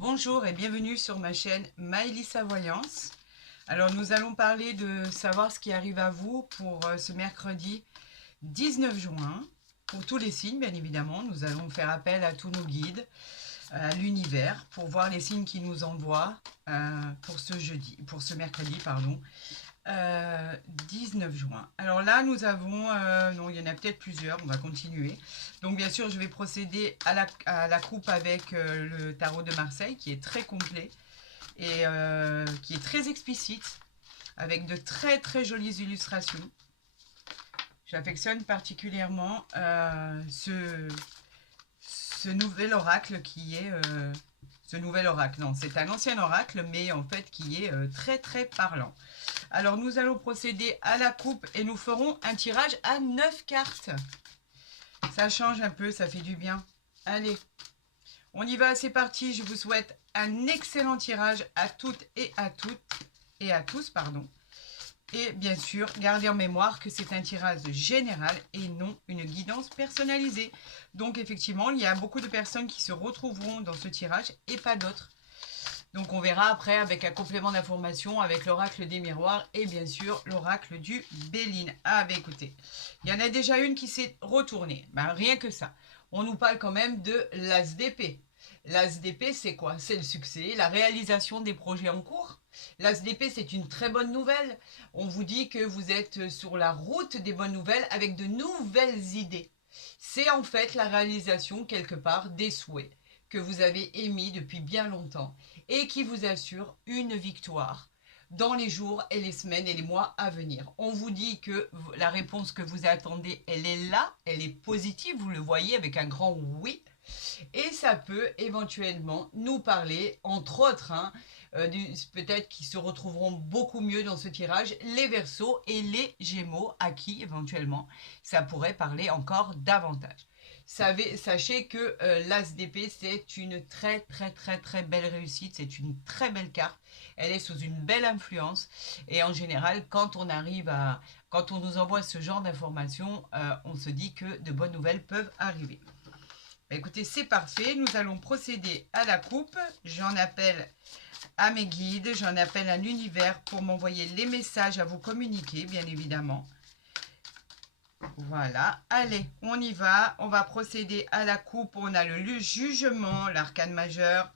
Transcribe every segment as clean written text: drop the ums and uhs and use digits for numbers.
Bonjour et bienvenue sur ma chaîne Maëlissa Voyance. Alors nous allons parler de savoir ce qui arrive à vous pour ce mercredi 19 juin. Pour tous les signes, bien évidemment, nous allons faire appel à tous nos guides, à l'univers, pour voir les signes qui nous envoient pour ce mercredi, pardon, 19 juin. Alors là, nous avons, non, il y en a peut-être plusieurs, on va continuer. Donc bien sûr, je vais procéder à la coupe avec le tarot de Marseille, qui est très complet et qui est très explicite, avec de très très jolies illustrations. J'affectionne particulièrement ce nouvel oracle qui est... ce nouvel oracle, non, c'est un ancien oracle, mais en fait qui est très très parlant. Alors nous allons procéder à la coupe et nous ferons un tirage à 9 cartes. Ça change un peu, ça fait du bien. Allez, on y va, c'est parti. Je vous souhaite un excellent tirage à toutes et à tous, pardon. Et bien sûr, gardez en mémoire que c'est un tirage général et non une guidance personnalisée. Donc effectivement, il y a beaucoup de personnes qui se retrouveront dans ce tirage et pas d'autres. Donc on verra après avec un complément d'information avec l'oracle des miroirs et bien sûr l'oracle du Béline. Ah bah écoutez, il y en a déjà une qui s'est retournée. Ben, rien que ça. On nous parle quand même de l'As d'épée. L'As d'épée c'est quoi? C'est le succès, la réalisation des projets en cours. L'As d'épée c'est une très bonne nouvelle. On vous dit que vous êtes sur la route des bonnes nouvelles avec de nouvelles idées. C'est en fait la réalisation quelque part des souhaits que vous avez émis depuis bien longtemps et qui vous assure une victoire dans les jours et les semaines et les mois à venir. On vous dit que la réponse que vous attendez, elle est là, elle est positive, vous le voyez avec un grand oui. Et ça peut éventuellement nous parler, entre autres, peut-être qu'ils se retrouveront beaucoup mieux dans ce tirage, les Verseaux et les Gémeaux, à qui éventuellement ça pourrait parler encore davantage. Sachez que l'As d'épée, c'est une très très très très belle réussite, c'est une très belle carte, elle est sous une belle influence et en général quand quand on nous envoie ce genre d'informations, on se dit que de bonnes nouvelles peuvent arriver. Bah, écoutez, c'est parfait, nous allons procéder à la coupe, j'en appelle à mes guides, j'en appelle à l'univers pour m'envoyer les messages à vous communiquer, bien évidemment. Voilà, allez, on y va. On va procéder à la coupe. On a le jugement, l'arcane majeur,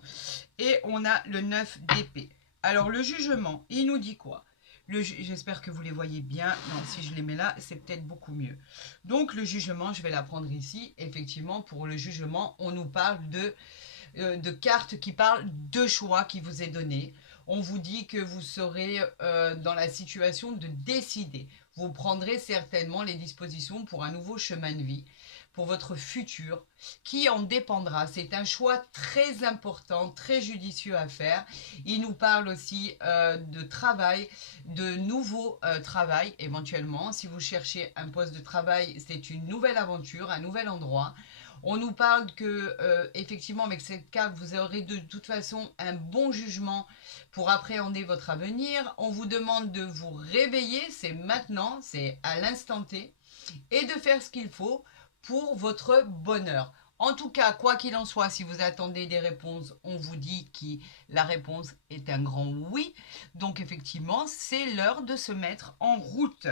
et on a le 9 d'épée. Alors, le jugement, il nous dit quoi? J'espère que vous les voyez bien. Non, si je les mets là, c'est peut-être beaucoup mieux. Donc, le jugement, je vais la prendre ici. Effectivement, pour le jugement, on nous parle de cartes qui parlent de choix qui vous est donné. On vous dit que vous serez dans la situation de décider. Vous prendrez certainement les dispositions pour un nouveau chemin de vie, pour votre futur, qui en dépendra. C'est un choix très important, très judicieux à faire. Il nous parle aussi de travail, de nouveau travail éventuellement. Si vous cherchez un poste de travail, c'est une nouvelle aventure, un nouvel endroit. On nous parle que, effectivement, avec cette carte, vous aurez de toute façon un bon jugement pour appréhender votre avenir. On vous demande de vous réveiller, c'est maintenant, c'est à l'instant T, et de faire ce qu'il faut pour votre bonheur. En tout cas, quoi qu'il en soit, si vous attendez des réponses, on vous dit que la réponse est un grand oui. Donc effectivement, c'est l'heure de se mettre en route.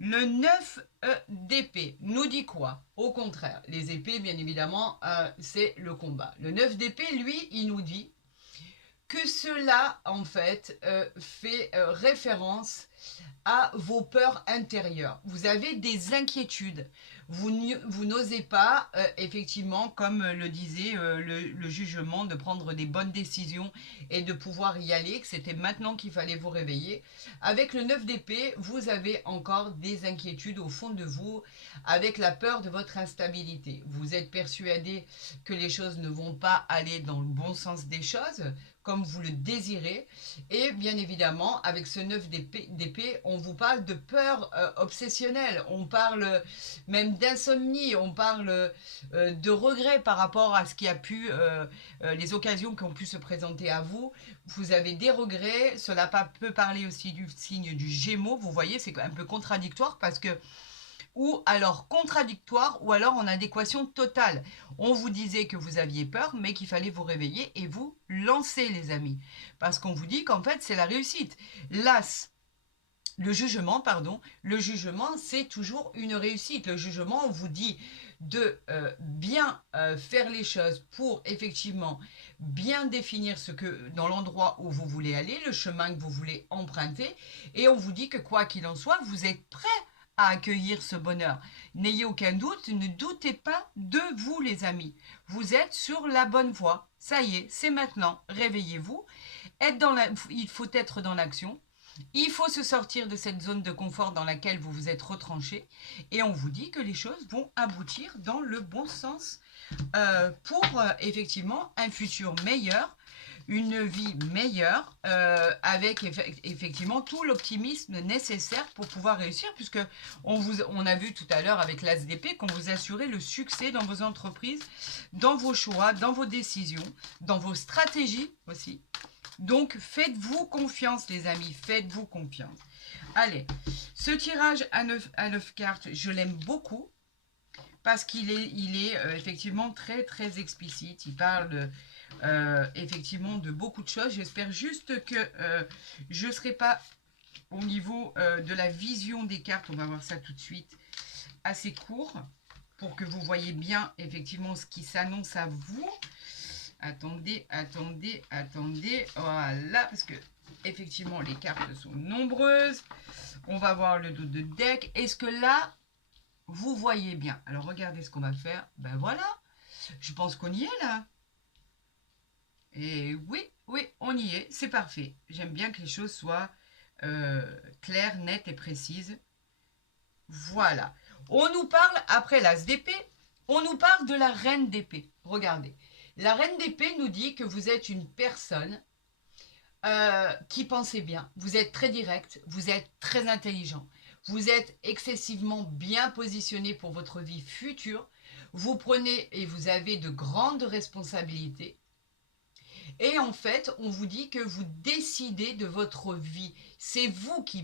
Le 9 d'épée nous dit quoi? Au contraire, les épées, bien évidemment, c'est le combat. Le 9 d'épée, lui, il nous dit que cela, en fait, fait référence à vos peurs intérieures. Vous avez des inquiétudes. Vous n'osez pas, effectivement, comme le disait le jugement, de prendre des bonnes décisions et de pouvoir y aller, que c'était maintenant qu'il fallait vous réveiller. Avec le 9 d'épée, vous avez encore des inquiétudes au fond de vous, avec la peur de votre instabilité. Vous êtes persuadé que les choses ne vont pas aller dans le bon sens des choses, comme vous le désirez. Et bien évidemment, avec ce 9 d'épée, on vous parle de peur obsessionnelle, on parle même d'insomnie, on parle de regret par rapport à ce qui a pu, les occasions qui ont pu se présenter à vous. Vous avez des regrets, cela peut parler aussi du signe du Gémeaux, vous voyez, c'est un peu contradictoire parce que ou alors contradictoire, ou alors en adéquation totale. On vous disait que vous aviez peur, mais qu'il fallait vous réveiller, et vous lancer, les amis. Parce qu'on vous dit qu'en fait, c'est la réussite. L'As, le jugement, pardon, le jugement, c'est toujours une réussite. Le jugement, on vous dit de bien faire les choses pour effectivement bien définir ce que dans l'endroit où vous voulez aller, le chemin que vous voulez emprunter, et on vous dit que quoi qu'il en soit, vous êtes prêt à accueillir ce bonheur. N'ayez aucun doute, ne doutez pas de vous, les amis. Vous êtes sur la bonne voie. Ça y est, c'est maintenant. Réveillez-vous. Il faut être dans l'action. Il faut se sortir de cette zone de confort dans laquelle vous vous êtes retranché, et on vous dit que les choses vont aboutir dans le bon sens pour effectivement un futur meilleur, une vie meilleure, avec effectivement tout l'optimisme nécessaire pour pouvoir réussir, puisque on a vu tout à l'heure avec l'ASDP qu'on vous assurait le succès dans vos entreprises, dans vos choix, dans vos décisions, dans vos stratégies aussi. Donc, faites-vous confiance, les amis, faites-vous confiance. Allez, ce tirage à 9 cartes, je l'aime beaucoup parce qu'il est effectivement très, très explicite. Il parle effectivement de beaucoup de choses. J'espère juste que je ne serai pas au niveau de la vision des cartes. On va voir ça tout de suite. Assez court pour que vous voyez bien effectivement ce qui s'annonce à vous. Attendez. Voilà, parce que effectivement, les cartes sont nombreuses. On va voir le dos de deck. Est-ce que là, vous voyez bien? Alors, regardez ce qu'on va faire. Ben voilà. Je pense qu'on y est, là. Et oui, on y est. C'est parfait. J'aime bien que les choses soient claires, nettes et précises. Voilà. On nous parle, après l'As d'épée, on nous parle de la Reine d'épée. Regardez. La Reine d'épée nous dit que vous êtes une personne qui pensez bien. Vous êtes très direct, vous êtes très intelligent, vous êtes excessivement bien positionné pour votre vie future. Vous prenez et vous avez de grandes responsabilités. Et en fait, on vous dit que vous décidez de votre vie. C'est vous qui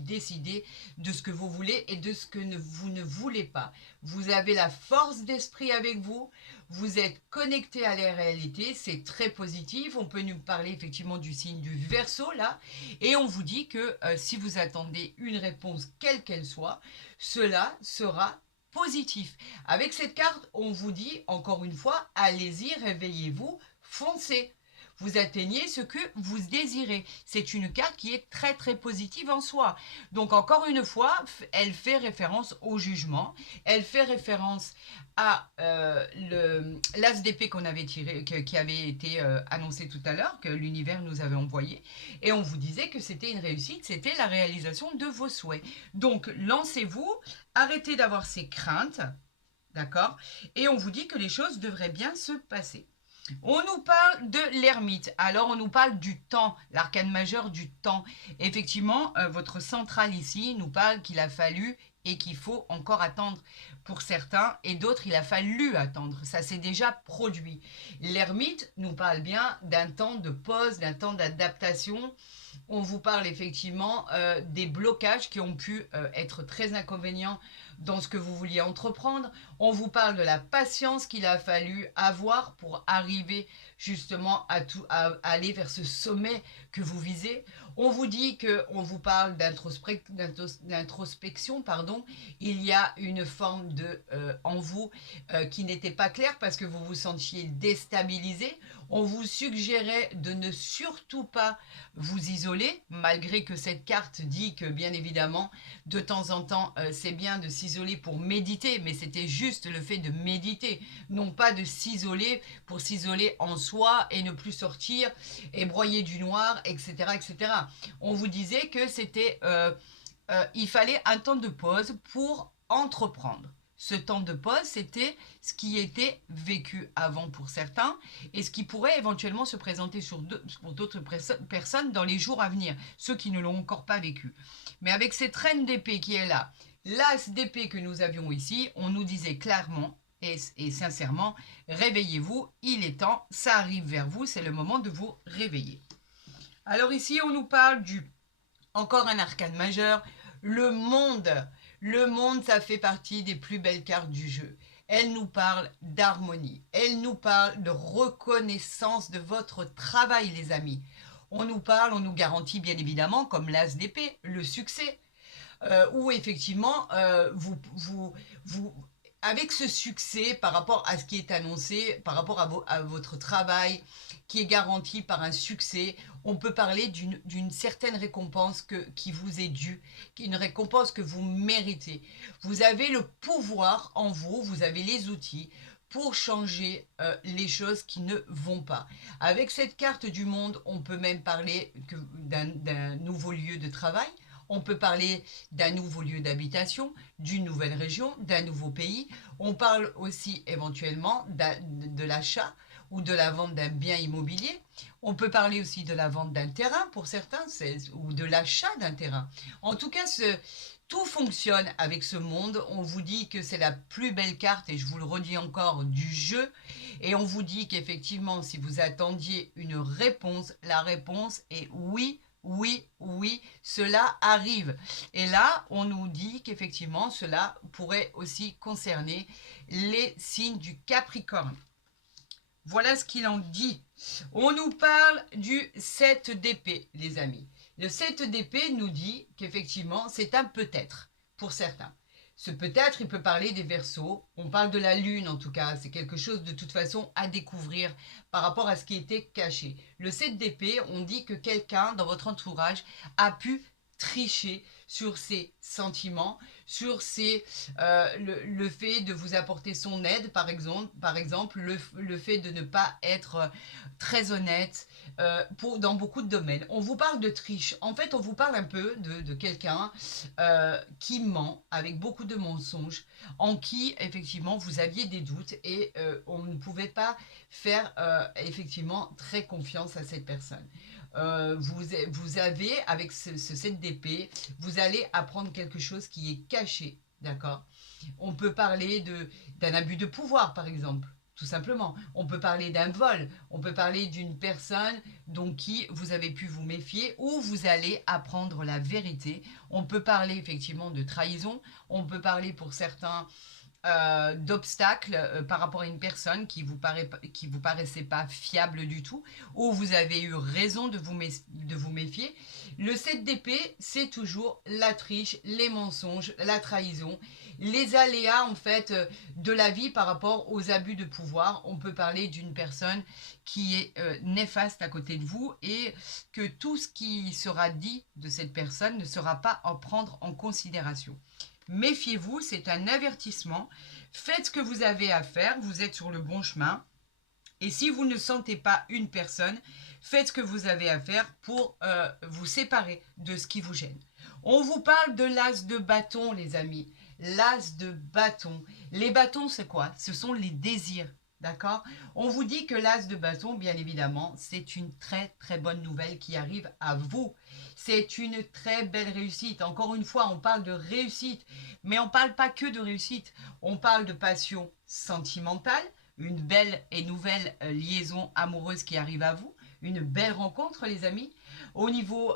décidez de ce que vous voulez et de ce que vous ne voulez pas. Vous avez la force d'esprit avec vous. Vous êtes connecté à la réalité. C'est très positif. On peut nous parler effectivement du signe du Verseau là. Et on vous dit que si vous attendez une réponse quelle qu'elle soit, cela sera positif. Avec cette carte, on vous dit encore une fois, allez-y, réveillez-vous, foncez. Vous atteignez ce que vous désirez. C'est une carte qui est très très positive en soi. Donc encore une fois, elle fait référence au jugement. Elle fait référence à l'As d'épée qu'on avait tiré, qui avait été annoncé tout à l'heure, que l'univers nous avait envoyé. Et on vous disait que c'était une réussite, c'était la réalisation de vos souhaits. Donc lancez-vous, arrêtez d'avoir ces craintes, d'accord? Et on vous dit que les choses devraient bien se passer. On nous parle de l'ermite. Alors, on nous parle du temps, l'arcane majeur du temps. Effectivement, votre centrale ici nous parle qu'il a fallu et qu'il faut encore attendre pour certains, et d'autres, il a fallu attendre. Ça s'est déjà produit. L'ermite nous parle bien d'un temps de pause, d'un temps d'adaptation. On vous parle effectivement des blocages qui ont pu être très inconvénients dans ce que vous vouliez entreprendre. On vous parle de la patience qu'il a fallu avoir pour arriver justement à aller vers ce sommet que vous visez. On vous dit qu'on vous parle d'introspection, pardon. Il y a une forme en vous qui n'était pas claire parce que vous vous sentiez déstabilisé. On vous suggérait de ne surtout pas vous isoler, malgré que cette carte dit que bien évidemment, de temps en temps, c'est bien de s'isoler pour méditer, mais c'était juste le fait de méditer, non pas de s'isoler pour s'isoler en soi et ne plus sortir et broyer du noir, etc., etc. On vous disait que il fallait un temps de pause pour entreprendre. Ce temps de pause, c'était ce qui était vécu avant pour certains et ce qui pourrait éventuellement se présenter pour d'autres personnes dans les jours à venir, ceux qui ne l'ont encore pas vécu. Mais avec cette reine d'épée qui est là, l'as d'épée que nous avions ici, on nous disait clairement et sincèrement, réveillez-vous, il est temps, ça arrive vers vous, c'est le moment de vous réveiller. Alors ici, on nous parle encore un arcane majeur, le monde. Le monde, ça fait partie des plus belles cartes du jeu. Elle nous parle d'harmonie. Elle nous parle de reconnaissance de votre travail, les amis. On nous parle, on nous garantit bien évidemment, comme l'as d'épée, le succès. Où effectivement, vous, avec ce succès par rapport à ce qui est annoncé, par rapport à votre travail qui est garanti par un succès, on peut parler d'une certaine récompense qui vous est due, une récompense que vous méritez. Vous avez le pouvoir en vous, vous avez les outils pour changer les choses qui ne vont pas. Avec cette carte du monde, on peut même parler d'un nouveau lieu de travail. On peut parler d'un nouveau lieu d'habitation, d'une nouvelle région, d'un nouveau pays. On parle aussi éventuellement de l'achat ou de la vente d'un bien immobilier. On peut parler aussi de la vente d'un terrain pour certains ou de l'achat d'un terrain. En tout cas, tout fonctionne avec ce monde. On vous dit que c'est la plus belle carte, et je vous le redis encore, du jeu. Et on vous dit qu'effectivement, si vous attendiez une réponse, la réponse est oui. Oui, oui, cela arrive. Et là, on nous dit qu'effectivement, cela pourrait aussi concerner les signes du Capricorne. Voilà ce qu'il en dit. On nous parle du 7 d'épée, les amis. Le 7 d'épée nous dit qu'effectivement, c'est un peut-être pour certains. Ce peut-être, il peut parler des Verseaux. On parle de la lune en tout cas. C'est quelque chose de toute façon à découvrir par rapport à ce qui était caché. Le 7 d'épée, on dit que quelqu'un dans votre entourage a pu tricher sur ses sentiments, sur le fait de vous apporter son aide, par exemple le fait de ne pas être très honnête dans beaucoup de domaines. On vous parle de triche. En fait, on vous parle un peu de quelqu'un qui ment avec beaucoup de mensonges, en qui, effectivement, vous aviez des doutes et on ne pouvait pas faire, effectivement, très confiance à cette personne. Vous avez, avec ce 7 d'épée, vous allez apprendre quelque chose qui est caché, d'accord? On peut parler d'un abus de pouvoir, par exemple, tout simplement. On peut parler d'un vol, on peut parler d'une personne dont qui vous avez pu vous méfier, ou vous allez apprendre la vérité. On peut parler effectivement de trahison, on peut parler pour certains d'obstacles par rapport à une personne qui vous paraissait pas fiable du tout, ou vous avez eu raison de vous méfier. Le 7 d'épée, c'est toujours la triche, les mensonges, la trahison, les aléas en fait de la vie par rapport aux abus de pouvoir. On peut parler d'une personne qui est néfaste à côté de vous et que tout ce qui sera dit de cette personne ne sera pas à prendre en considération. Méfiez-vous, c'est un avertissement. Faites ce que vous avez à faire, vous êtes sur le bon chemin. Et si vous ne sentez pas une personne, faites ce que vous avez à faire pour vous séparer de ce qui vous gêne. On vous parle de l'as de bâton, les amis. L'as de bâton. Les bâtons, c'est quoi? Ce sont les désirs. D'accord? On vous dit que l'as de bâton, bien évidemment, c'est une très très bonne nouvelle qui arrive à vous. C'est une très belle réussite. Encore une fois, on parle de réussite, mais on ne parle pas que de réussite. On parle de passion sentimentale, une belle et nouvelle liaison amoureuse qui arrive à vous, une belle rencontre, les amis. Au niveau,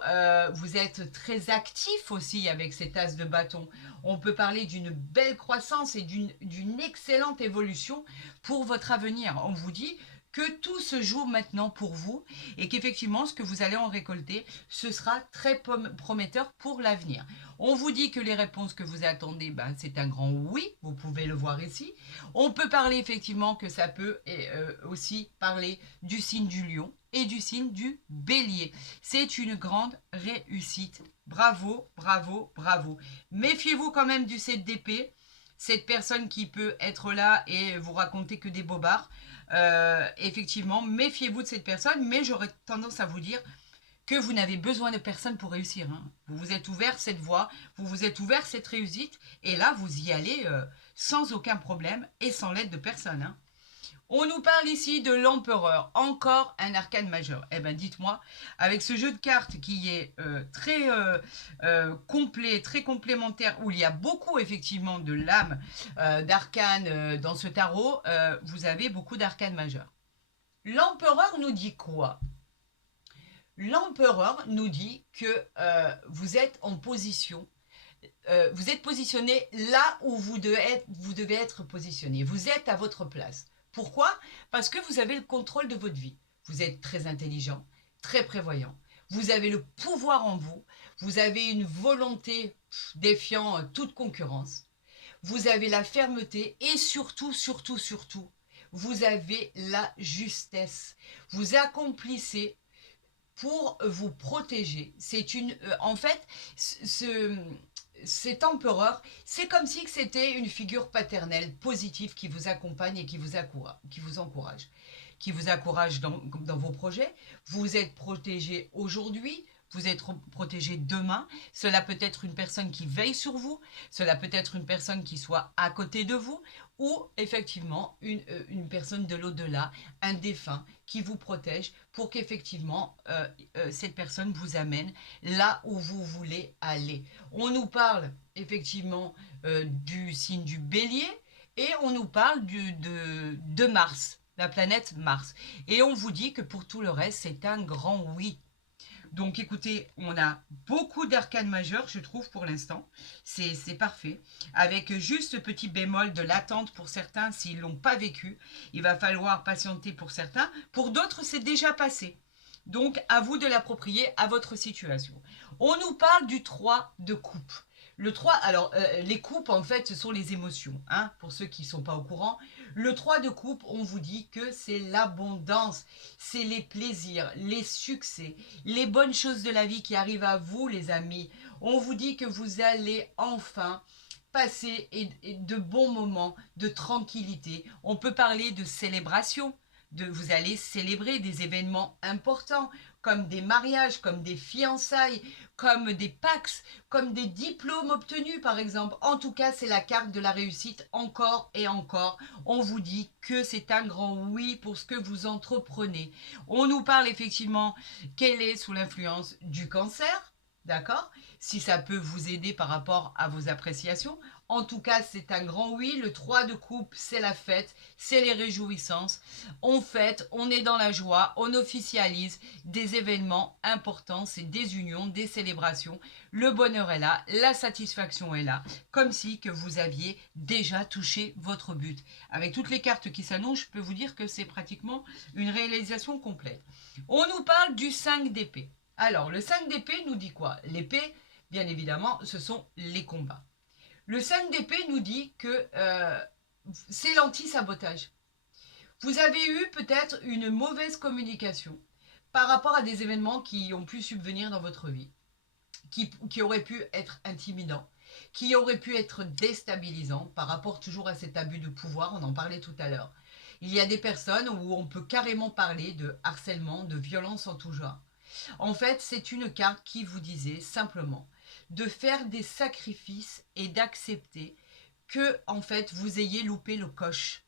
vous êtes très actif aussi avec cet as de bâton. On peut parler d'une belle croissance et d'une excellente évolution pour votre avenir. On vous dit que tout se joue maintenant pour vous et qu'effectivement, ce que vous allez en récolter, ce sera très prometteur pour l'avenir. On vous dit que les réponses que vous attendez, ben, c'est un grand oui, vous pouvez le voir ici. On peut parler effectivement que ça peut aussi parler du signe du lion et du signe du bélier. C'est une grande réussite. Bravo, bravo, bravo. Méfiez-vous quand même du 7 d'épée, cette personne qui peut être là et vous raconter que des bobards. Effectivement, méfiez-vous de cette personne, mais j'aurais tendance à vous dire que vous n'avez besoin de personne pour réussir. Hein. Vous vous êtes ouvert cette voie, vous vous êtes ouvert cette réussite, et là, vous y allez sans aucun problème et sans l'aide de personne. Hein. On nous parle ici de l'empereur, encore un arcane majeur. Eh bien, dites-moi, avec ce jeu de cartes qui est très complet, très complémentaire, où il y a beaucoup effectivement de lames d'arcanes dans ce tarot, vous avez beaucoup d'arcanes majeurs. L'empereur nous dit quoi? L'empereur nous dit que vous êtes en position vous êtes positionné là où vous devez être positionné. Vous êtes à votre place. Pourquoi? Parce que vous avez le contrôle de votre vie. Vous êtes très intelligent, très prévoyant. Vous avez le pouvoir en vous. Vous avez une volonté défiant toute concurrence. Vous avez la fermeté et surtout, surtout, surtout, vous avez la justesse. Vous accomplissez pour vous protéger. C'est une, en fait, cet empereur, c'est comme si c'était une figure paternelle positive qui vous accompagne et qui vous encourage, qui vous encourage dans vos projets. Vous êtes protégé aujourd'hui. Vous êtes protégé demain. Cela peut être une personne qui veille sur vous. Cela peut être une personne qui soit à côté de vous. Ou effectivement une personne de l'au-delà, un défunt qui vous protège pour qu'effectivement cette personne vous amène là où vous voulez aller. On nous parle effectivement du signe du bélier et on nous parle de Mars, la planète Mars. Et on vous dit que pour tout le reste, c'est un grand oui. Donc écoutez, on a beaucoup d'arcanes majeures, je trouve, pour l'instant. C'est parfait. Avec juste ce petit bémol de l'attente pour certains, s'ils ne l'ont pas vécu, il va falloir patienter pour certains. Pour d'autres, c'est déjà passé. Donc à vous de l'approprier à votre situation. On nous parle du 3 de coupe. Le 3, alors les coupes, en fait, ce sont les émotions. Hein, pour ceux qui ne sont pas au courant, le 3 de coupe, on vous dit que c'est l'abondance, c'est les plaisirs, les succès, les bonnes choses de la vie qui arrivent à vous, les amis. On vous dit que vous allez enfin passer de bons moments de tranquillité. On peut parler de célébration. Vous allez célébrer des événements importants comme des mariages, comme des fiançailles, comme des Pax, comme des diplômes obtenus par exemple. En tout cas, c'est la carte de la réussite encore et encore. On vous dit que c'est un grand oui pour ce que vous entreprenez. On nous parle effectivement qu'elle est sous l'influence du cancer, d'accord? Si ça peut vous aider par rapport à vos appréciations. En tout cas, c'est un grand oui. Le 3 de coupe, c'est la fête, c'est les réjouissances. On fête, on est dans la joie, on officialise des événements importants, c'est des unions, des célébrations. Le bonheur est là, la satisfaction est là, comme si que vous aviez déjà touché votre but. Avec toutes les cartes qui s'annoncent, je peux vous dire que c'est pratiquement une réalisation complète. On nous parle du 5 d'épée. Alors, le 5 d'épée nous dit quoi? L'épée, bien évidemment, ce sont les combats. Le 5 d'épée nous dit que c'est l'anti-sabotage. Vous avez eu peut-être une mauvaise communication par rapport à des événements qui ont pu subvenir dans votre vie, qui auraient pu être intimidants, qui auraient pu être déstabilisants par rapport toujours à cet abus de pouvoir, on en parlait tout à l'heure. Il y a des personnes où on peut carrément parler de harcèlement, de violence en tout genre. En fait, c'est une carte qui vous disait simplement de faire des sacrifices et d'accepter que, en fait, vous ayez loupé le coche.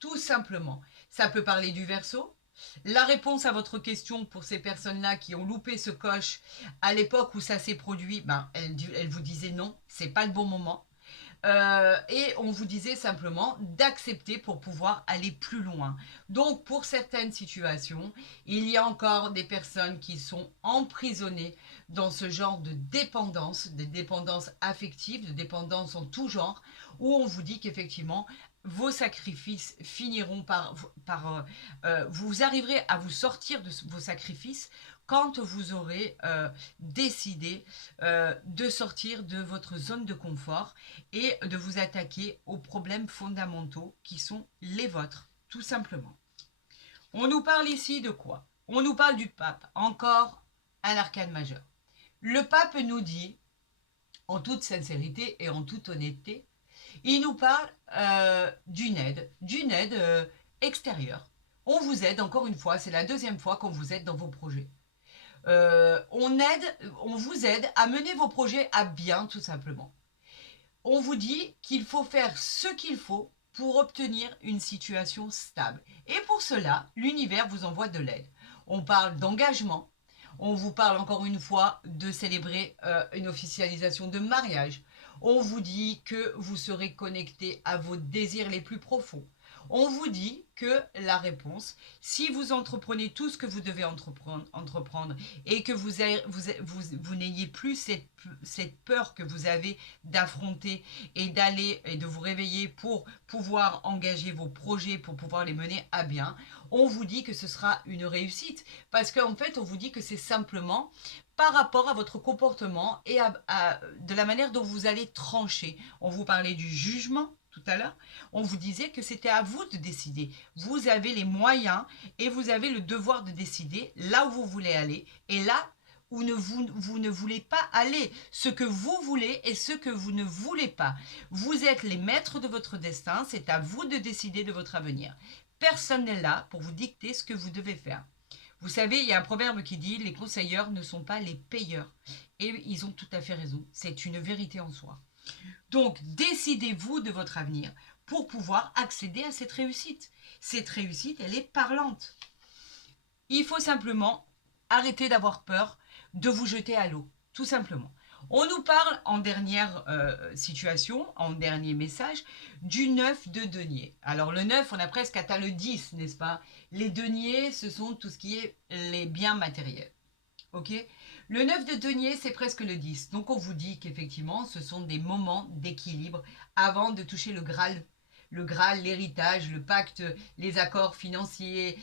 Tout simplement. Ça peut parler du verso. La réponse à votre question pour ces personnes-là qui ont loupé ce coche à l'époque où ça s'est produit, elle vous disait non, c'est pas le bon moment. Et on vous disait simplement d'accepter pour pouvoir aller plus loin. Donc pour certaines situations, il y a encore des personnes qui sont emprisonnées dans ce genre de dépendance affective, de dépendance en tout genre, où on vous dit qu'effectivement, vos sacrifices finiront vous arriverez à vous sortir de vos sacrifices quand vous aurez décidé de sortir de votre zone de confort et de vous attaquer aux problèmes fondamentaux qui sont les vôtres, tout simplement. On nous parle ici de quoi? On nous parle du pape, encore un arcane majeur. Le pape nous dit, en toute sincérité et en toute honnêteté, il nous parle d'une aide extérieure. On vous aide, encore une fois, c'est la deuxième fois qu'on vous aide dans vos projets. On vous aide à mener vos projets à bien, tout simplement. On vous dit qu'il faut faire ce qu'il faut pour obtenir une situation stable. Et pour cela, l'univers vous envoie de l'aide. On parle d'engagement. On vous parle encore une fois de célébrer une officialisation de mariage. On vous dit que vous serez connecté à vos désirs les plus profonds. On vous dit que la réponse, si vous entreprenez tout ce que vous devez entreprendre et que vous n'ayez plus cette peur que vous avez d'affronter et d'aller et de vous réveiller pour pouvoir engager vos projets, pour pouvoir les mener à bien, on vous dit que ce sera une réussite. Parce qu'en fait, on vous dit que c'est simplement par rapport à votre comportement et de la manière dont vous allez trancher. On vous parlait du jugement tout à l'heure. On vous disait que c'était à vous de décider. Vous avez les moyens et vous avez le devoir de décider là où vous voulez aller et là où vous ne voulez pas aller. Ce que vous voulez et ce que vous ne voulez pas. Vous êtes les maîtres de votre destin. C'est à vous de décider de votre avenir. Personne n'est là pour vous dicter ce que vous devez faire. Vous savez, il y a un proverbe qui dit « Les conseilleurs ne sont pas les payeurs ». Et ils ont tout à fait raison. C'est une vérité en soi. Donc, décidez-vous de votre avenir pour pouvoir accéder à cette réussite. Cette réussite, elle est parlante. Il faut simplement arrêter d'avoir peur de vous jeter à l'eau, tout simplement. On nous parle en dernière situation, en dernier message, du 9 de denier. Alors le 9, on a presque atteint le 10, n'est-ce pas? Les deniers, ce sont tout ce qui est les biens matériels. Ok? Le 9 de denier, c'est presque le 10. Donc on vous dit qu'effectivement, ce sont des moments d'équilibre avant de toucher le Graal, l'héritage, le pacte, les accords financiers,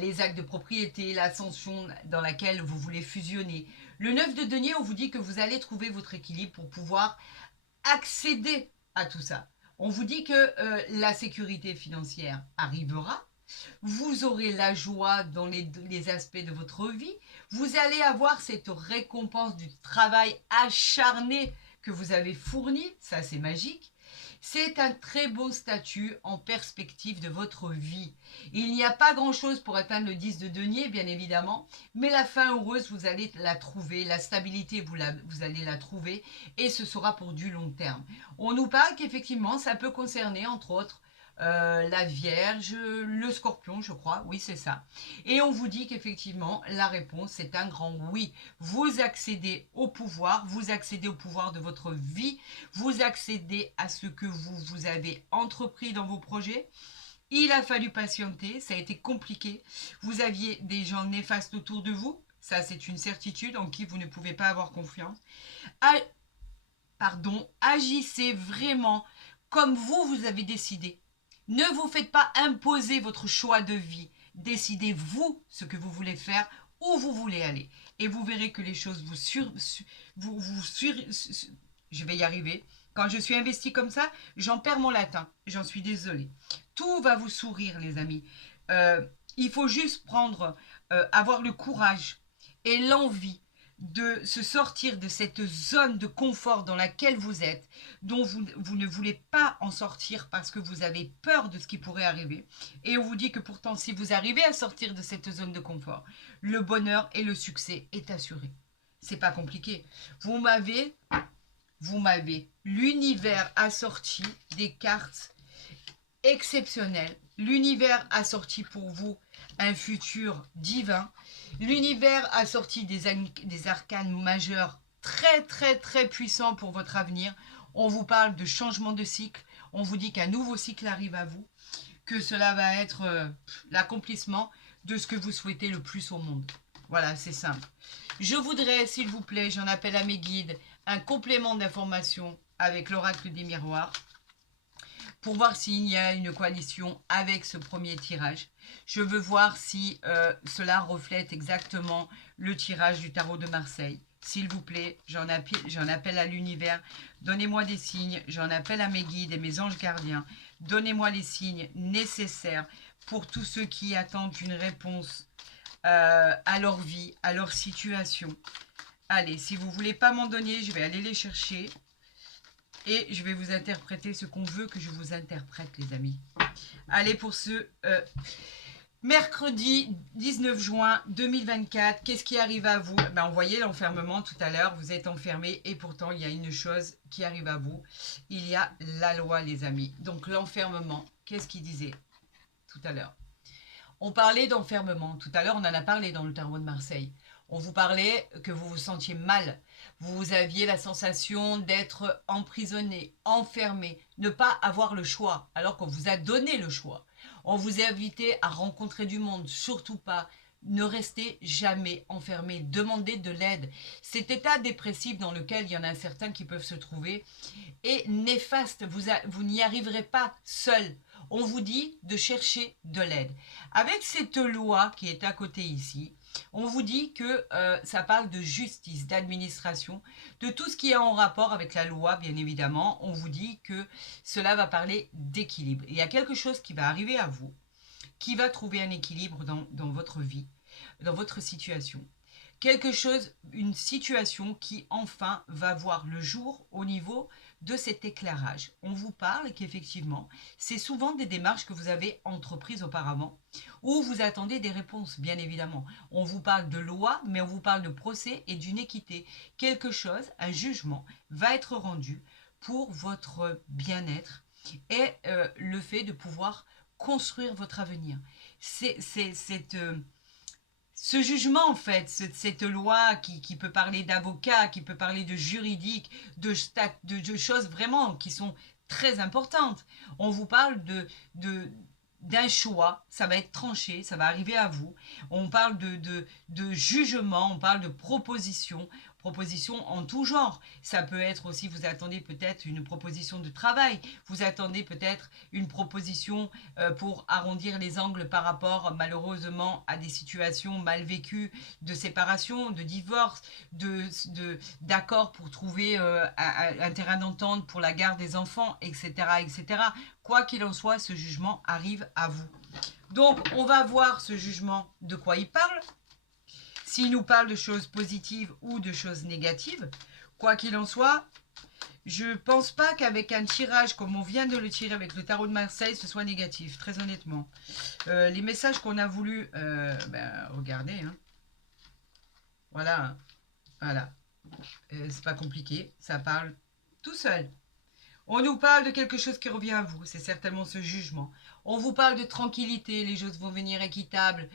les actes de propriété, l'ascension dans laquelle vous voulez fusionner. Le 9 de denier, on vous dit que vous allez trouver votre équilibre pour pouvoir accéder à tout ça. On vous dit que la sécurité financière arrivera. Vous aurez la joie dans les aspects de votre vie. Vous allez avoir cette récompense du travail acharné que vous avez fourni. Ça, c'est magique. C'est un très beau statut en perspective de votre vie. Il n'y a pas grand-chose pour atteindre le 10 de denier, bien évidemment, mais la fin heureuse, vous allez la trouver, la stabilité, vous allez la trouver, et ce sera pour du long terme. On nous parle qu'effectivement, ça peut concerner, entre autres, la Vierge, le Scorpion, je crois, oui c'est ça. Et on vous dit qu'effectivement la réponse c'est un grand oui. Vous accédez au pouvoir de votre vie, vous accédez à ce que vous avez entrepris dans vos projets. Il a fallu patienter, ça a été compliqué. Vous aviez des gens néfastes autour de vous, ça c'est une certitude en qui vous ne pouvez pas avoir confiance. Agissez vraiment comme vous avez décidé. Ne vous faites pas imposer votre choix de vie. Décidez-vous ce que vous voulez faire, où vous voulez aller. Et vous verrez que les choses je vais y arriver. Quand je suis investie comme ça, j'en perds mon latin. J'en suis désolée. Tout va vous sourire, les amis. Il faut juste avoir le courage et l'envie de se sortir de cette zone de confort dans laquelle vous êtes, dont vous ne voulez pas en sortir parce que vous avez peur de ce qui pourrait arriver. Et on vous dit que pourtant, si vous arrivez à sortir de cette zone de confort, le bonheur et le succès est assuré. C'est pas compliqué. Vous m'avez, l'univers a sorti des cartes exceptionnelles. L'univers a sorti pour vous un futur divin. L'univers a sorti des arcanes majeurs très très très puissants pour votre avenir. On vous parle de changement de cycle. On vous dit qu'un nouveau cycle arrive à vous. Que cela va être l'accomplissement de ce que vous souhaitez le plus au monde. Voilà, c'est simple. Je voudrais, s'il vous plaît, j'en appelle à mes guides, un complément d'information avec l'oracle des miroirs pour voir s'il y a une coalition avec ce premier tirage. Je veux voir si cela reflète exactement le tirage du tarot de Marseille. S'il vous plaît, j'en appelle à l'univers. Donnez-moi des signes. J'en appelle à mes guides et mes anges gardiens. Donnez-moi les signes nécessaires pour tous ceux qui attendent une réponse à leur vie, à leur situation. Allez, si vous ne voulez pas m'en donner, je vais aller les chercher. Et je vais vous interpréter ce qu'on veut que je vous interprète, les amis. Allez, pour ce mercredi 19 juin 2024, qu'est-ce qui arrive à vous? On voyait l'enfermement tout à l'heure, vous êtes enfermés et pourtant il y a une chose qui arrive à vous. Il y a la loi, les amis. Donc l'enfermement, qu'est-ce qu'il disait tout à l'heure? On parlait d'enfermement. Tout à l'heure, on en a parlé dans le tarot de Marseille. On vous parlait que vous vous sentiez mal. Vous aviez la sensation d'être emprisonné, enfermé, ne pas avoir le choix, alors qu'on vous a donné le choix. On vous a invité à rencontrer du monde, surtout pas. Ne restez jamais enfermé, demandez de l'aide. Cet état dépressif dans lequel il y en a certains qui peuvent se trouver est néfaste, vous n'y arriverez pas seul. On vous dit de chercher de l'aide. Avec cette loi qui est à côté ici, on vous dit que ça parle de justice, d'administration, de tout ce qui est en rapport avec la loi, bien évidemment. On vous dit que cela va parler d'équilibre. Il y a quelque chose qui va arriver à vous, qui va trouver un équilibre dans votre vie, dans votre situation. Quelque chose, une situation qui enfin va voir le jour au niveau de cet éclairage. On vous parle qu'effectivement, c'est souvent des démarches que vous avez entreprises auparavant, où vous attendez des réponses, bien évidemment. On vous parle de loi, mais on vous parle de procès et d'une équité. Quelque chose, un jugement, va être rendu pour votre bien-être et le fait de pouvoir construire votre avenir. Ce jugement, en fait, cette loi qui peut parler d'avocat, qui peut parler de juridique, de choses vraiment qui sont très importantes. On vous parle d'un choix, ça va être tranché, ça va arriver à vous. On parle de jugement, on parle de proposition en tout genre. Ça peut être aussi, vous attendez peut-être une proposition de travail, vous attendez peut-être une proposition pour arrondir les angles par rapport malheureusement à des situations mal vécues de séparation, de divorce, d'accord pour trouver un terrain d'entente pour la garde des enfants, etc., etc. Quoi qu'il en soit, ce jugement arrive à vous. Donc, on va voir ce jugement, de quoi il parle. S'il nous parle de choses positives ou de choses négatives, quoi qu'il en soit, je ne pense pas qu'avec un tirage comme on vient de le tirer avec le tarot de Marseille, ce soit négatif, très honnêtement. Les messages qu'on a voulu regarder, hein. Voilà, hein. Voilà. C'est pas compliqué, ça parle tout seul. On nous parle de quelque chose qui revient à vous, c'est certainement ce jugement. On vous parle de tranquillité, les choses vont venir équitables.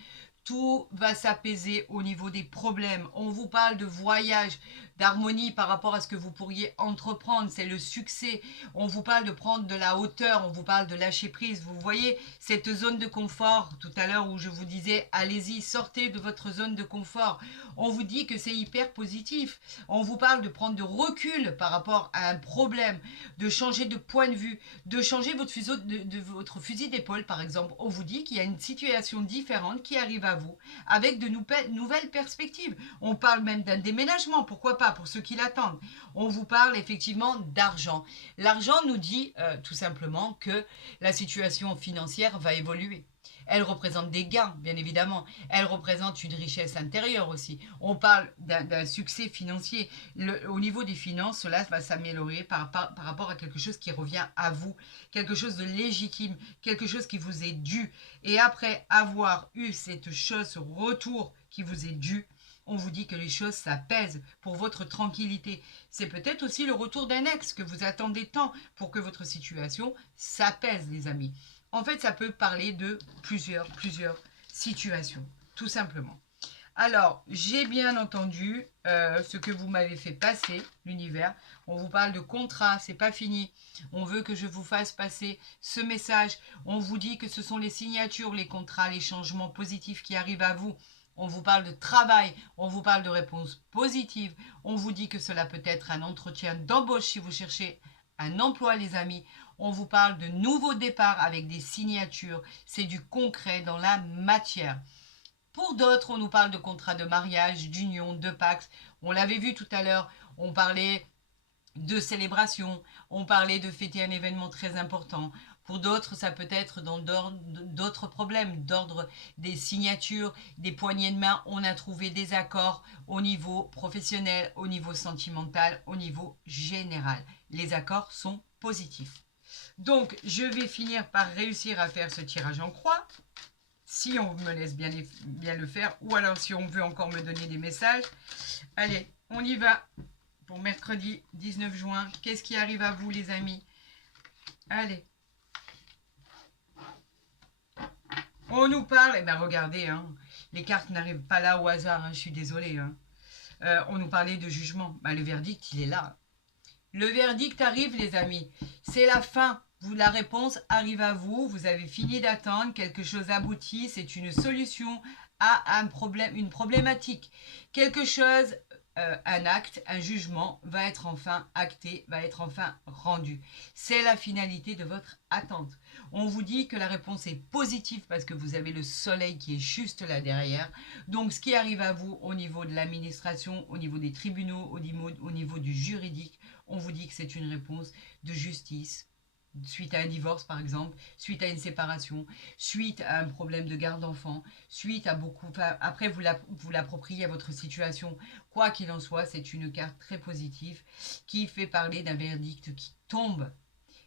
Tout va s'apaiser au niveau des problèmes. On vous parle de voyage, d'harmonie par rapport à ce que vous pourriez entreprendre. C'est le succès. On vous parle de prendre de la hauteur. On vous parle de lâcher prise. Vous voyez cette zone de confort tout à l'heure où je vous disais allez-y, sortez de votre zone de confort. On vous dit que c'est hyper positif. On vous parle de prendre de recul par rapport à un problème, de changer de point de vue, de changer votre fusil d'épaule par exemple. On vous dit qu'il y a une situation différente qui arrive à vous avec de nouvelles perspectives. On parle même d'un déménagement, pourquoi pas, pour ceux qui l'attendent. On vous parle effectivement d'argent. L'argent nous dit tout simplement que la situation financière va évoluer. Elle représente des gains, bien évidemment. Elle représente une richesse intérieure aussi. On parle d'un succès financier. Au niveau des finances, cela va s'améliorer par rapport à quelque chose qui revient à vous, quelque chose de légitime, quelque chose qui vous est dû. Et après avoir eu cette chose, ce retour qui vous est dû, on vous dit que les choses s'apaisent pour votre tranquillité. C'est peut-être aussi le retour d'un ex que vous attendez tant pour que votre situation s'apaise, les amis. En fait, ça peut parler de plusieurs situations, tout simplement. Alors, j'ai bien entendu ce que vous m'avez fait passer, l'univers. On vous parle de contrat, c'est pas fini. On veut que je vous fasse passer ce message. On vous dit que ce sont les signatures, les contrats, les changements positifs qui arrivent à vous. On vous parle de travail, on vous parle de réponses positives. On vous dit que cela peut être un entretien d'embauche si vous cherchez un emploi, les amis. On vous parle de nouveaux départs avec des signatures. C'est du concret dans la matière. Pour d'autres, on nous parle de contrats de mariage, d'union, de pax. On l'avait vu tout à l'heure, on parlait de célébration, on parlait de fêter un événement très important. Pour d'autres, ça peut être dans d'autres problèmes, d'ordre des signatures, des poignées de main. On a trouvé des accords au niveau professionnel, au niveau sentimental, au niveau général. Les accords sont positifs. Donc, je vais finir par réussir à faire ce tirage en croix, si on me laisse bien le faire, ou alors si on veut encore me donner des messages. Allez, on y va pour mercredi 19 juin. Qu'est-ce qui arrive à vous, les amis? Allez. On nous parle, eh bien regardez, hein, les cartes n'arrivent pas là au hasard, hein, je suis désolée. Hein. On nous parlait de jugement, bah, le verdict il est là. Le verdict arrive les amis, c'est la fin. La réponse arrive à vous, vous avez fini d'attendre, quelque chose aboutit, c'est une solution à un problème, une problématique. Quelque chose, un acte, un jugement va être enfin acté, va être enfin rendu. C'est la finalité de votre attente. On vous dit que la réponse est positive parce que vous avez le soleil qui est juste là derrière. Donc ce qui arrive à vous au niveau de l'administration, au niveau des tribunaux, au niveau du juridique, on vous dit que c'est une réponse de justice, suite à un divorce par exemple, suite à une séparation, suite à un problème de garde d'enfant, suite à beaucoup... Enfin, après, vous l'appropriez à votre situation. Quoi qu'il en soit, c'est une carte très positive qui fait parler d'un verdict qui tombe.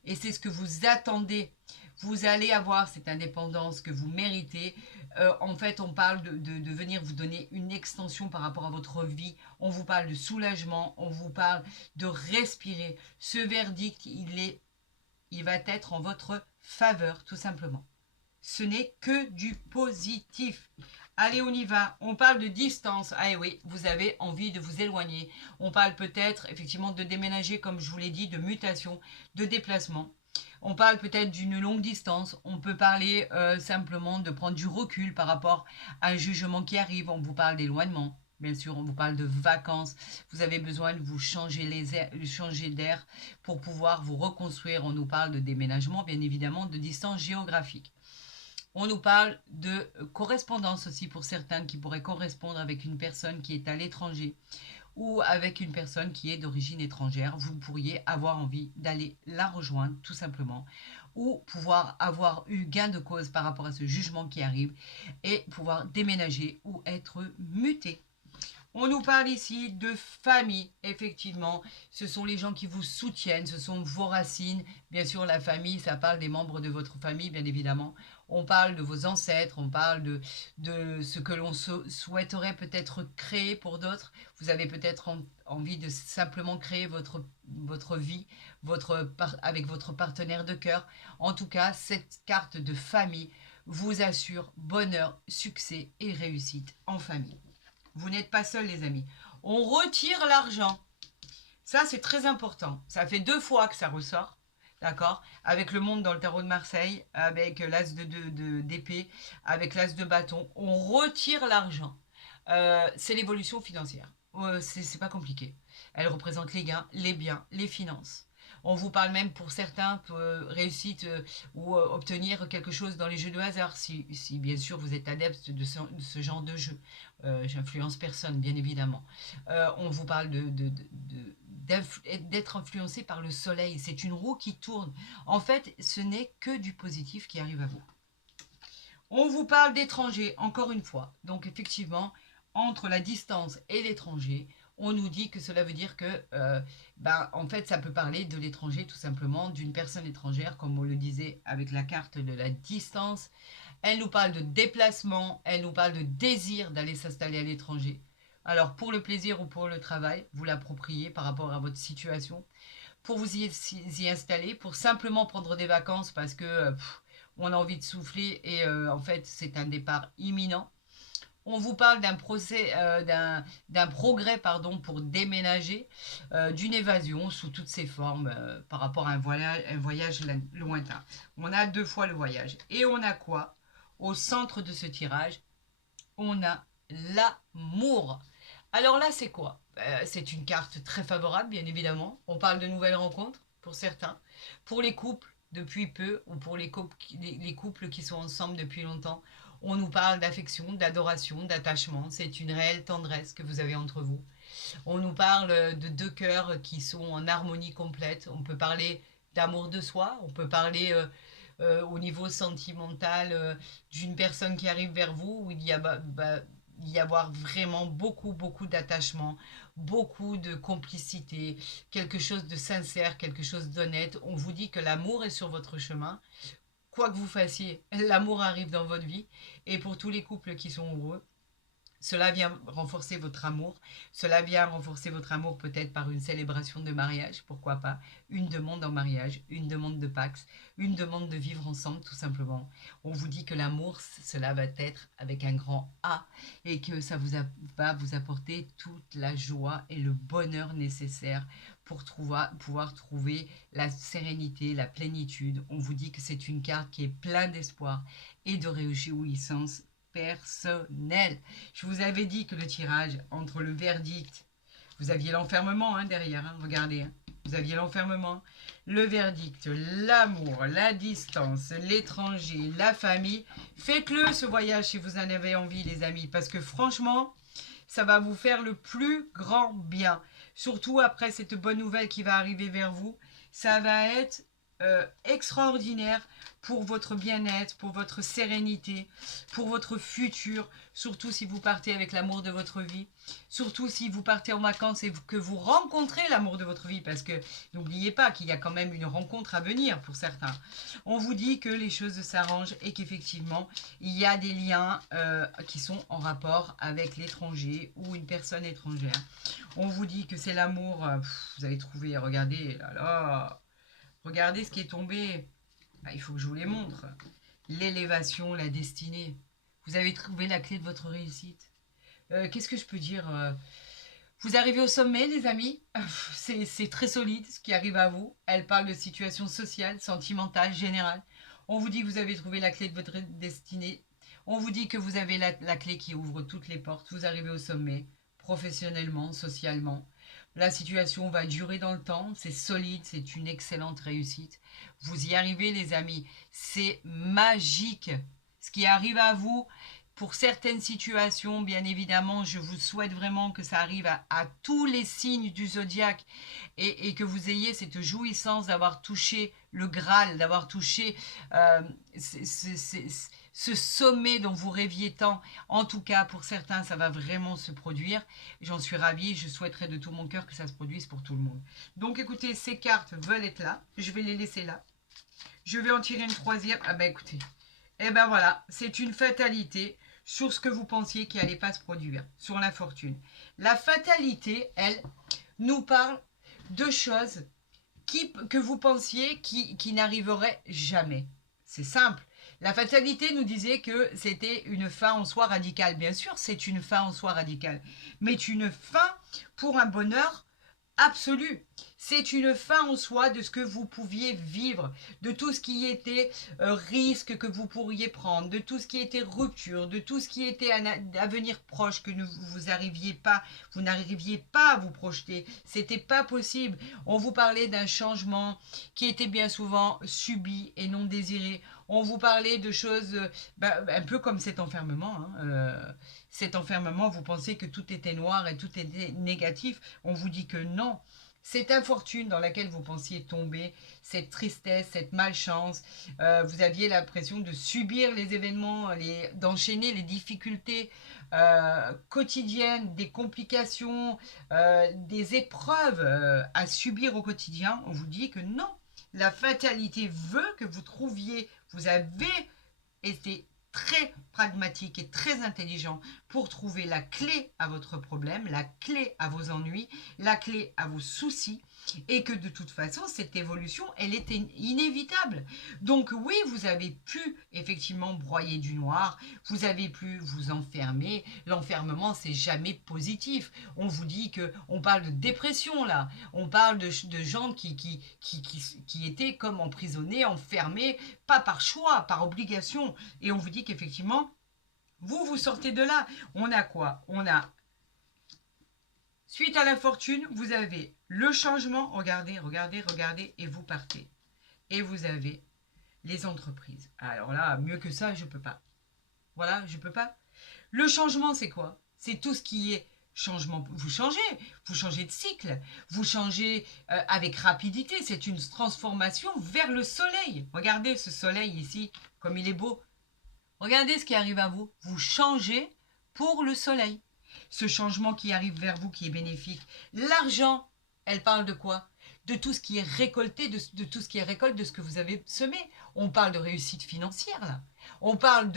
Et c'est ce que vous attendez. Vous allez avoir cette indépendance que vous méritez. En fait, on parle de venir vous donner une extension par rapport à votre vie. On vous parle de soulagement, on vous parle de respirer. Ce verdict, il va être en votre faveur, tout simplement. Ce n'est que du positif. Allez, on y va. On parle de distance. Ah oui, vous avez envie de vous éloigner. On parle peut-être effectivement de déménager, comme je vous l'ai dit, de mutation, de déplacement. On parle peut-être d'une longue distance. On peut parler simplement de prendre du recul par rapport à un jugement qui arrive. On vous parle d'éloignement. Bien sûr, on vous parle de vacances. Vous avez besoin de vous changer d'air pour pouvoir vous reconstruire. On nous parle de déménagement, bien évidemment, de distance géographique. On nous parle de correspondance aussi pour certains qui pourraient correspondre avec une personne qui est à l'étranger ou avec une personne qui est d'origine étrangère. Vous pourriez avoir envie d'aller la rejoindre tout simplement ou pouvoir avoir eu gain de cause par rapport à ce jugement qui arrive et pouvoir déménager ou être muté. On nous parle ici de famille, effectivement. Ce sont les gens qui vous soutiennent, ce sont vos racines. Bien sûr, la famille, ça parle des membres de votre famille, bien évidemment. On parle de vos ancêtres, on parle de ce que l'on souhaiterait peut-être créer pour d'autres. Vous avez peut-être envie de simplement créer votre vie avec votre partenaire de cœur. En tout cas, cette carte de famille vous assure bonheur, succès et réussite en famille. Vous n'êtes pas seul, les amis. On retire l'argent. Ça, c'est très important. Ça fait 2 fois que ça ressort. D'accord. Avec le monde dans le tarot de Marseille, avec l'as d'épée, avec l'as de bâton. On retire l'argent. C'est l'évolution financière. C'est pas compliqué. Elle représente les gains, les biens, les finances. On vous parle même pour certains réussite ou obtenir quelque chose dans les jeux de hasard, si bien sûr vous êtes adepte de ce genre de jeu. J'influence personne, bien évidemment. On vous parle d'être influencé par le soleil. C'est une roue qui tourne. En fait, ce n'est que du positif qui arrive à vous. On vous parle d'étrangers, encore une fois. Donc effectivement, entre la distance et l'étranger, on nous dit que cela veut dire que, en fait, ça peut parler de l'étranger, tout simplement, d'une personne étrangère, comme on le disait avec la carte de la distance. Elle nous parle de déplacement, elle nous parle de désir d'aller s'installer à l'étranger. Alors, pour le plaisir ou pour le travail, vous l'appropriez par rapport à votre situation. Pour vous y installer, pour simplement prendre des vacances parce que on a envie de souffler et en fait, c'est un départ imminent. On vous parle d'un progrès pour déménager, d'une évasion sous toutes ses formes par rapport à un voyage lointain. On a 2 fois le voyage. Et on a quoi? Au centre de ce tirage, on a l'amour. Alors là, c'est quoi? C'est une carte très favorable, bien évidemment. On parle de nouvelles rencontres pour certains. Pour les couples depuis peu ou pour les couples qui sont ensemble depuis longtemps, on nous parle d'affection, d'adoration, d'attachement. C'est une réelle tendresse que vous avez entre vous. On nous parle de 2 cœurs qui sont en harmonie complète. On peut parler d'amour de soi, on peut parler au niveau sentimental d'une personne qui arrive vers vous où il y avoir vraiment beaucoup, beaucoup d'attachement, beaucoup de complicité, quelque chose de sincère, quelque chose d'honnête. On vous dit que l'amour est sur votre chemin. Quoi que vous fassiez, l'amour arrive dans votre vie. Et pour tous les couples qui sont heureux, Cela vient renforcer votre amour. Cela vient renforcer votre amour peut-être par une célébration de mariage, pourquoi pas. Une demande en mariage, une demande de Pax, une demande de vivre ensemble tout simplement. On vous dit que l'amour, cela va être avec un grand A et que ça va vous apporter toute la joie et le bonheur nécessaire pour pouvoir trouver la sérénité, la plénitude. On vous dit que c'est une carte qui est pleine d'espoir et de réjouissance personnelle. Je vous avais dit que le tirage entre le verdict, vous aviez l'enfermement derrière, regardez, vous aviez l'enfermement, le verdict, l'amour, la distance, l'étranger, la famille. Faites-le ce voyage si vous en avez envie les amis, parce que franchement, ça va vous faire le plus grand bien. Surtout après cette bonne nouvelle qui va arriver vers vous, ça va être extraordinaire pour votre bien-être, pour votre sérénité, pour votre futur, surtout si vous partez avec l'amour de votre vie, surtout si vous partez en vacances et que vous rencontrez l'amour de votre vie, parce que n'oubliez pas qu'il y a quand même une rencontre à venir pour certains. On vous dit que les choses s'arrangent et qu'effectivement, il y a des liens qui sont en rapport avec l'étranger ou une personne étrangère. On vous dit que c'est l'amour, vous avez trouvé, regardez, là là, regardez ce qui est tombé. Ah, il faut que je vous les montre. L'élévation, la destinée. Vous avez trouvé la clé de votre réussite. Qu'est-ce que je peux dire Vous arrivez au sommet, les amis. C'est très solide ce qui arrive à vous. Elle parle de situation sociale, sentimentale, générale. On vous dit que vous avez trouvé la clé de votre destinée. On vous dit que vous avez la clé qui ouvre toutes les portes. Vous arrivez au sommet, professionnellement, socialement. La situation va durer dans le temps, c'est solide, c'est une excellente réussite. Vous y arrivez les amis, c'est magique. Ce qui arrive à vous, pour certaines situations, bien évidemment, je vous souhaite vraiment que ça arrive à tous les signes du zodiaque et que vous ayez cette jouissance d'avoir touché le Graal, d'avoir touché ce sommet dont vous rêviez tant. En tout cas, pour certains, ça va vraiment se produire. J'en suis ravie. Je souhaiterais de tout mon cœur que ça se produise pour tout le monde. Donc, écoutez, ces cartes veulent être là. Je vais les laisser là. Je vais en tirer une troisième. Ah ben, écoutez. Eh ben voilà, c'est une fatalité sur ce que vous pensiez qui n'allait pas se produire, sur la fortune. La fatalité, elle, nous parle de choses que vous pensiez qui n'arriveraient jamais. C'est simple. La fatalité nous disait que c'était une fin en soi radicale. Bien sûr, c'est une fin en soi radicale. Mais une fin pour un bonheur absolu. C'est une fin en soi de ce que vous pouviez vivre, de tout ce qui était risque que vous pourriez prendre, de tout ce qui était rupture, de tout ce qui était un avenir proche que vous n'arriviez pas à vous projeter. C'était pas possible. On vous parlait d'un changement qui était bien souvent subi et non désiré. On vous parlait de choses un peu comme cet enfermement. Cet enfermement, vous pensez que tout était noir et tout était négatif. On vous dit que non. Cette infortune dans laquelle vous pensiez tomber, cette tristesse, cette malchance, vous aviez l'impression de subir les événements, d'enchaîner les difficultés quotidiennes, des complications, des épreuves à subir au quotidien. On vous dit que non. La fatalité veut que vous avez été très pragmatique et très intelligent pour trouver la clé à votre problème, la clé à vos ennuis, la clé à vos soucis, et que de toute façon, cette évolution, elle était inévitable. Donc oui, vous avez pu effectivement broyer du noir, vous avez pu vous enfermer. L'enfermement, c'est jamais positif. On vous dit que, on parle de dépression là, on parle de gens qui étaient comme emprisonnés, enfermés, pas par choix, par obligation. Et on vous dit qu'effectivement, vous sortez de là. On a quoi? On a, suite à la fortune, vous avez le changement. Regardez, regardez, regardez, et vous partez. Et vous avez les entreprises. Alors là, mieux que ça, je peux pas. Voilà, je peux pas. Le changement, c'est quoi? C'est tout ce qui est changement. Vous changez de cycle, vous changez avec rapidité. C'est une transformation vers le soleil. Regardez ce soleil ici, comme il est beau. Regardez ce qui arrive à vous. Vous changez pour le soleil. Ce changement qui arrive vers vous, qui est bénéfique. L'argent, elle parle de quoi? De tout ce qui est récolté, de tout ce qui est récolte de ce que vous avez semé. On parle de réussite financière, là. On parle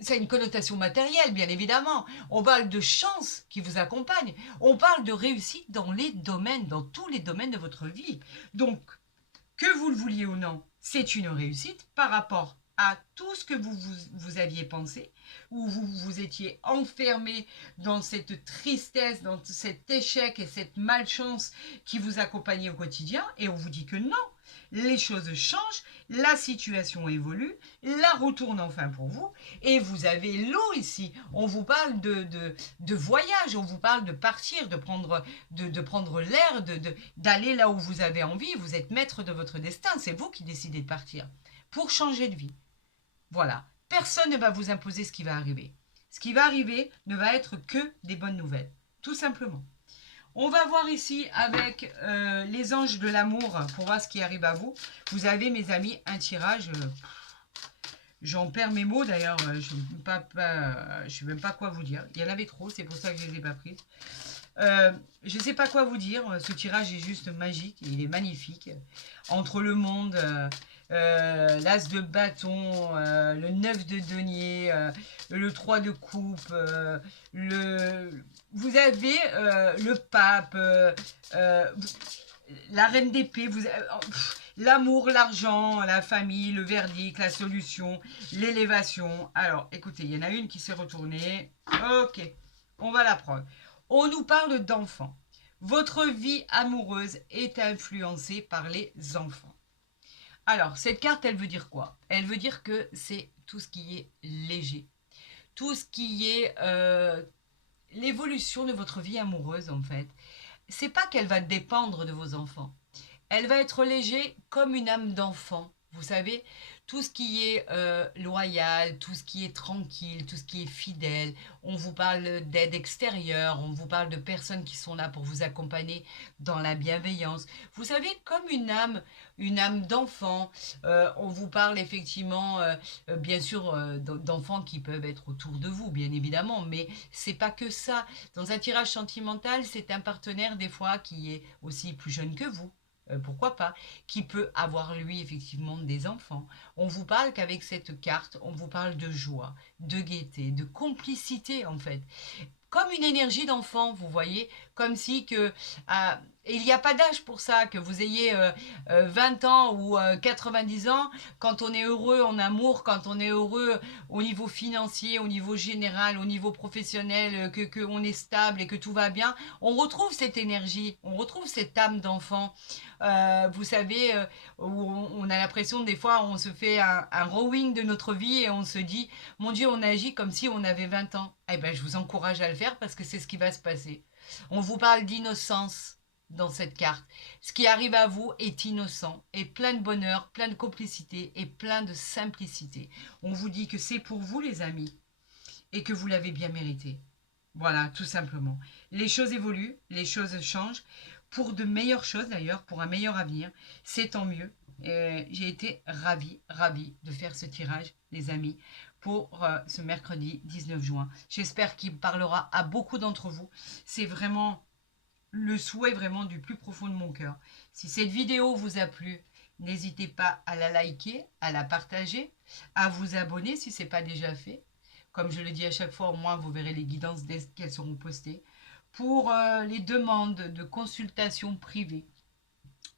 ça a une connotation matérielle, bien évidemment. On parle de chance qui vous accompagne. On parle de réussite dans les domaines, dans tous les domaines de votre vie. Donc, que vous le vouliez ou non, c'est une réussite par rapport à tout ce que vous aviez pensé, où vous vous étiez enfermé dans cette tristesse, dans cet échec et cette malchance qui vous accompagnait au quotidien, et on vous dit que non, les choses changent, la situation évolue, la roue tourne enfin pour vous, et vous avez l'eau ici. On vous parle de voyage, on vous parle de partir, de prendre l'air, d'aller là où vous avez envie. Vous êtes maître de votre destin, c'est vous qui décidez de partir pour changer de vie. Voilà, personne ne va vous imposer ce qui va arriver. Ce qui va arriver ne va être que des bonnes nouvelles, tout simplement. On va voir ici avec les anges de l'amour pour voir ce qui arrive à vous. Vous avez, mes amis, un tirage. J'en perds mes mots d'ailleurs. Je ne sais même pas quoi vous dire. Il y en avait trop, c'est pour ça que je ne les ai pas prises. Je ne sais pas quoi vous dire. Ce tirage est juste magique. Il est magnifique. Entre le monde, l'as de bâton, le 9 de denier, le 3 de coupe, vous avez le pape, la reine d'épée, l'amour, l'argent, la famille, le verdict, la solution, l'élévation. Alors, écoutez, il y en a une qui s'est retournée. Ok, on va la prendre. On nous parle d'enfants. Votre vie amoureuse est influencée par les enfants. Alors, cette carte, elle veut dire quoi? Elle veut dire que c'est tout ce qui est léger. Tout ce qui est l'évolution de votre vie amoureuse, en fait. C'est pas qu'elle va dépendre de vos enfants. Elle va être léger comme une âme d'enfant. Vous savez, tout ce qui est loyal, tout ce qui est tranquille, tout ce qui est fidèle. On vous parle d'aide extérieure, on vous parle de personnes qui sont là pour vous accompagner dans la bienveillance. Vous savez, comme une âme d'enfant. On vous parle effectivement, bien sûr, d'enfants qui peuvent être autour de vous, bien évidemment, mais c'est pas que ça. Dans un tirage sentimental, c'est un partenaire des fois qui est aussi plus jeune que vous. Pourquoi pas, qui peut avoir lui effectivement des enfants. On vous parle qu'avec cette carte, on vous parle de joie, de gaieté, de complicité en fait. Comme une énergie d'enfant, vous voyez, comme si que il n'y a pas d'âge pour ça, que vous ayez 20 ans ou 90 ans, quand on est heureux en amour, quand on est heureux au niveau financier, au niveau général, au niveau professionnel, que on est stable et que tout va bien, on retrouve cette énergie, on retrouve cette âme d'enfant. Vous savez, où on a l'impression des fois on se fait un rowing de notre vie et on se dit, mon Dieu, on agit comme si on avait 20 ans. Eh bien, je vous encourage à le faire parce que c'est ce qui va se passer. On vous parle d'innocence dans cette carte. Ce qui arrive à vous est innocent et plein de bonheur, plein de complicité et plein de simplicité. On vous dit que c'est pour vous, les amis, et que vous l'avez bien mérité. Voilà, tout simplement. Les choses évoluent, les choses changent, pour de meilleures choses d'ailleurs, pour un meilleur avenir. C'est tant mieux. J'ai été ravie de faire ce tirage, les amis, pour ce mercredi 19 juin. J'espère qu'il parlera à beaucoup d'entre vous. C'est vraiment le souhait vraiment du plus profond de mon cœur. Si cette vidéo vous a plu, n'hésitez pas à la liker, à la partager, à vous abonner si ce n'est pas déjà fait. Comme je le dis à chaque fois, au moins vous verrez les guidances dès qu'elles seront postées. Pour les demandes de consultation privée,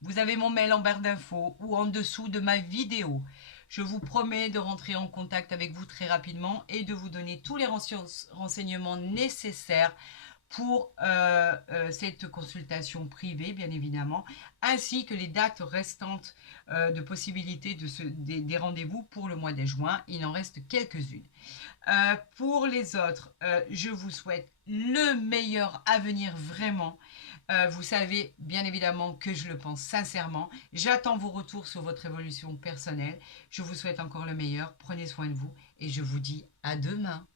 vous avez mon mail en barre d'infos ou en dessous de ma vidéo. Je vous promets de rentrer en contact avec vous très rapidement et de vous donner tous les renseignements nécessaires pour cette consultation privée, bien évidemment, ainsi que les dates restantes de possibilité des rendez-vous pour le mois de juin. Il en reste quelques-unes. Pour les autres, je vous souhaite le meilleur avenir vraiment. Vous savez bien évidemment que je le pense sincèrement. J'attends vos retours sur votre évolution personnelle. Je vous souhaite encore le meilleur. Prenez soin de vous et je vous dis à demain.